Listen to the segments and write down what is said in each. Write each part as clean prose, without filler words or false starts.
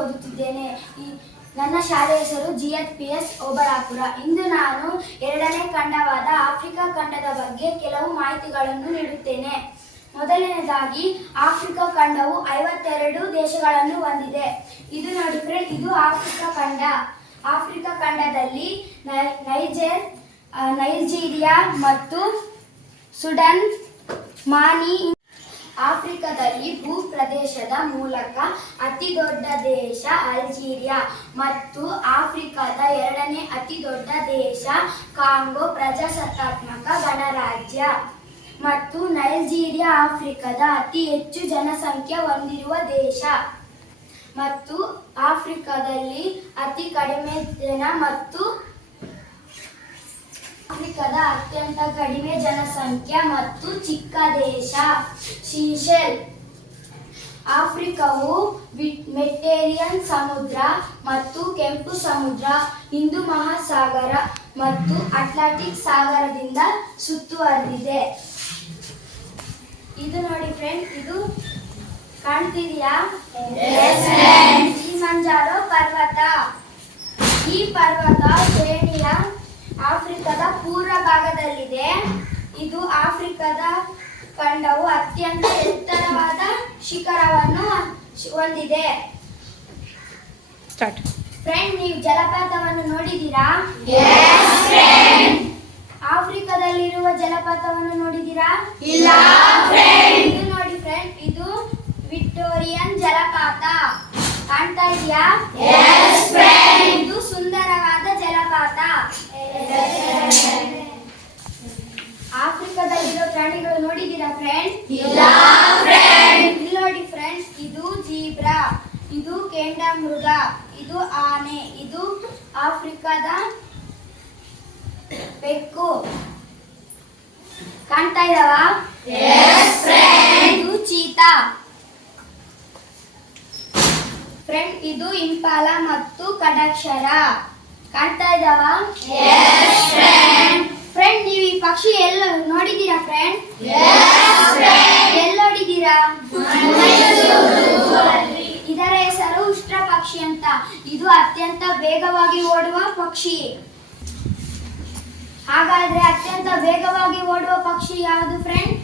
ಓದುತ್ತಿದ್ದೇನೆ. ನನ್ನ ಶಾಲೆಯ ಹೆಸರು GHPS ಓಬಳಾಪುರ. ಇಂದು ನಾನು ಎರಡನೇ ಖಂಡವಾದ ಆಫ್ರಿಕಾ ಖಂಡದ ಬಗ್ಗೆ ಕೆಲವು ಮಾಹಿತಿಗಳನ್ನು ನೀಡುತ್ತೇನೆ. ಮೊದಲನೇದಾಗಿ ಆಫ್ರಿಕಾ ಖಂಡವು 52 ದೇಶಗಳನ್ನು ಹೊಂದಿದೆ. ಇದು ನೋಡಿ ಫ್ರೆಂಡ್, ಇದು ಆಫ್ರಿಕಾ ಖಂಡ. ಆಫ್ರಿಕಾ ಖಂಡದಲ್ಲಿ ನೈಜೀರಿಯಾ ಮತ್ತು ಸುಡಾನ್, ಮಾಲಿ. ಆಫ್ರಿಕಾದಲ್ಲಿ ಭೂಪ್ರದೇಶದ ಮೂಲಕ ಅತಿ ದೊಡ್ಡ ದೇಶ ಅಲ್ಜೀರಿಯಾ ಮತ್ತು ಆಫ್ರಿಕಾದ ಎರಡನೇ ಅತಿ ದೊಡ್ಡ ದೇಶ ಕಾಂಗೋ ಪ್ರಜಾಸತ್ತಾತ್ಮಕ ಗಣರಾಜ್ಯ. ಮತ್ತು ನೈಜೀರಿಯಾ ಆಫ್ರಿಕಾದ ಅತಿ ಹೆಚ್ಚು ಜನಸಂಖ್ಯೆ ಹೊಂದಿರುವ ದೇಶ. ಮತ್ತು ಆಫ್ರಿಕಾದಲ್ಲಿ ಅತಿ ಕಡಿಮೆ ಜನ ಮತ್ತು ಆಫ್ರಿಕಾದ ಅತ್ಯಂತ ಕಡಿಮೆ ಜನಸಂಖ್ಯೆ ಮತ್ತು ಚಿಕ್ಕ ದೇಶ ಸೀಶೆಲ್. ಆಫ್ರಿಕಾವು ಮೆಡಿಟರೇನಿಯನ್ ಸಮುದ್ರ ಮತ್ತು ಕೆಂಪು ಸಮುದ್ರ, ಹಿಂದೂ ಮಹಾಸಾಗರ ಮತ್ತು ಅಟ್ಲಾಂಟಿಕ್ ಸಾಗರದಿಂದ ಸುತ್ತುವರೆದಿದೆ. ಇದು ನೋಡಿ ಫ್ರೆಂಡ್, ಇದು ಕಾಣ್ತಿದೆಯಾ? ಕಿಲಿಮಂಜಾರೋ ಪರ್ವತ. ಈ ಪರ್ವತ ಶ್ರೇಣಿಯ ಆಫ್ರಿಕಾದ ಪೂರ್ವ ಭಾಗದಲ್ಲಿದೆ. ಇದು ಆಫ್ರಿಕಾದ ಖಂಡವು ಅತ್ಯಂತ ಎತ್ತರವಾದ ಶಿಖರವನ್ನು ಹೊಂದಿದೆ. ಫ್ರೆಂಡ್, ನೀವು ಜಲಪಾತವನ್ನು ನೋಡಿದ್ದೀರಾ? ಆಫ್ರಿಕಾದಲ್ಲಿರುವ ಜಲಪಾತವನ್ನು ನೋಡಿದ್ದೀರಾ? ಇಲ್ಲ. ಇದು ನೋಡಿ ಫ್ರೆಂಡ್, ಇದು ವಿಕ್ಟೋರಿಯನ್ ಜಲಪಾತ. ಕಾಣ್ತಾ ಇದೆಯಾ? ಇದು ಸುಂದರವಾದ ಜಲಪಾತ. ಆಫ್ರಿಕಾದಲ್ಲಿರೋ ಪ್ರಾಣಿಗಳು ನೋಡಿದ್ದೀರಾ ಫ್ರೆಂಡ್? ಇಲ್ಲಿ ನೋಡಿ ಫ್ರೆಂಡ್, ಇದು ಜೀಬ್ರಾ, ಇದು ಕೆಂಡಮೃಗ, ಇದು ಆನೆ, ಇದು ಆಫ್ರಿಕಾದ ಬೆಕ್ಕು. ಕಾಣ್ತಾ ಇದಾವ? ಇದು ಚೀತಾ. ಫ್ರೆಂಡ್, ಇದು ಇಂಪಾಲ ಮತ್ತು ಕಡಕ್ಷರ. ಕಾಣ್ತಾ ಇದಾವ? ಫ್ರೆಂಡ್, ನೀವು ಈ ಪಕ್ಷಿ ಎಲ್ಲ ನೋಡಿದ್ದೀರಾ ಫ್ರೆಂಡ್? ಎಲ್ಲಿ ನೋಡಿದ್ದೀರಾ? ಇದರ ಹೆಸರು ಉಷ್ಟ್ರ ಪಕ್ಷಿ ಅಂತ. ಇದು ಅತ್ಯಂತ ವೇಗವಾಗಿ ಓಡುವ ಪಕ್ಷಿ. ಹಾಗಾದ್ರೆ ಅತ್ಯಂತ ವೇಗವಾಗಿ ಓಡುವ ಪಕ್ಷಿ ಯಾವುದು ಫ್ರೆಂಡ್?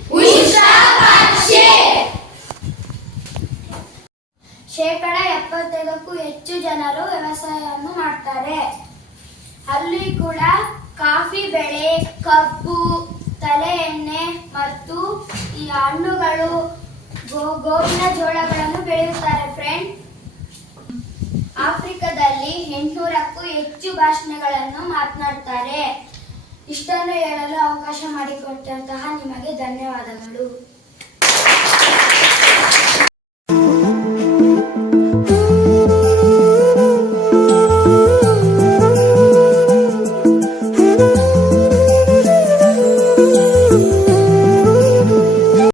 ಶೇಕಡ 75ಕ್ಕೂ ಹೆಚ್ಚು ಜನರು ವ್ಯವಸಾಯವನ್ನು ಮಾಡ್ತಾರೆ. ಅಲ್ಲಿ ಕೂಡ ಕಾಫಿ ಬೆಳೆ, ಕಬ್ಬು, ತಲೆ ಎಣ್ಣೆ ಮತ್ತು ಈ ಹಣ್ಣುಗಳು, ಗೋವಿನ ಜೋಳಗಳನ್ನು ಬೆಳೆಯುತ್ತಾರೆ ಫ್ರೆಂಡ್. ಆಫ್ರಿಕಾದಲ್ಲಿ 800ಕ್ಕೂ ಹೆಚ್ಚು ಭಾಷೆಗಳನ್ನು ಮಾತನಾಡ್ತಾರೆ. ಇಷ್ಟನ್ನು ಹೇಳಲು ಅವಕಾಶ ಮಾಡಿಕೊಟ್ಟಂತಹ ನಿಮಗೆ ಧನ್ಯವಾದಗಳು.